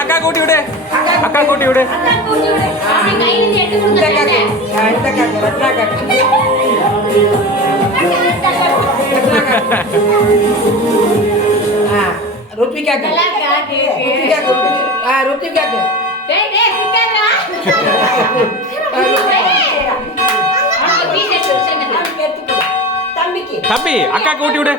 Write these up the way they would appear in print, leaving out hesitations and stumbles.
அக்கா கூட்டி விடு, அக்கா கூட்டி விடு. ருத்விகாக்கு ருத்விகாக்கு தம்பி அக்கா கூட்டி விடு.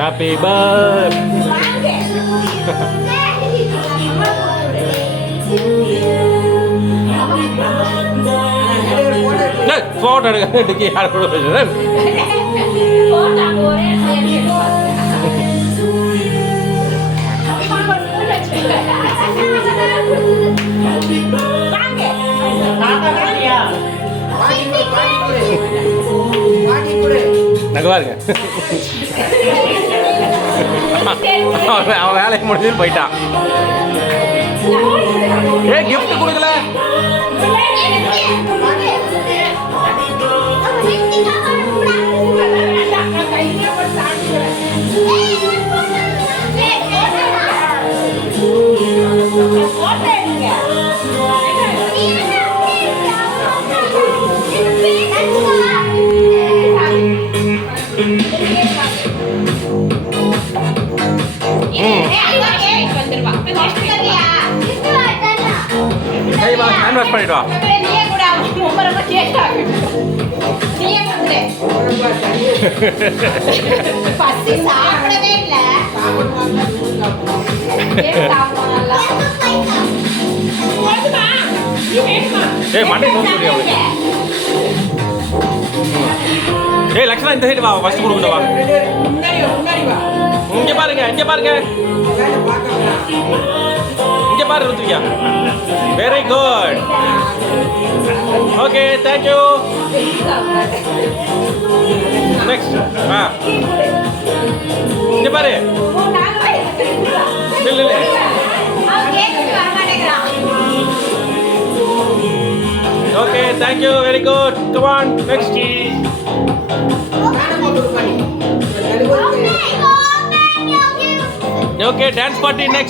Happy birthday. போட்டோ எடுக்க யார் கூட நங்க பாருங்க. அவன் வேலையை முடிஞ்சு போயிட்டான். ஏ கிஃப்ட் கொடுக்கல. ஹேண்ட் வாஷ் பண்ணிட்டு வா. ஏய் மண்டை நோக்கி முடியாது. ஏய் லக்ஷ்மணா இந்த சைடு வா, ஃபர்ஸ்ட் கொடுக்கணும் வா. இங்க பாருங்க, இங்க பாருங்க, இங்க பாரு Ruthvika. Very good. Okay thank you. Next இங்க பாரு. இல்ல இல்ல okay thank you. Very good. Come on next. Okay dance party next.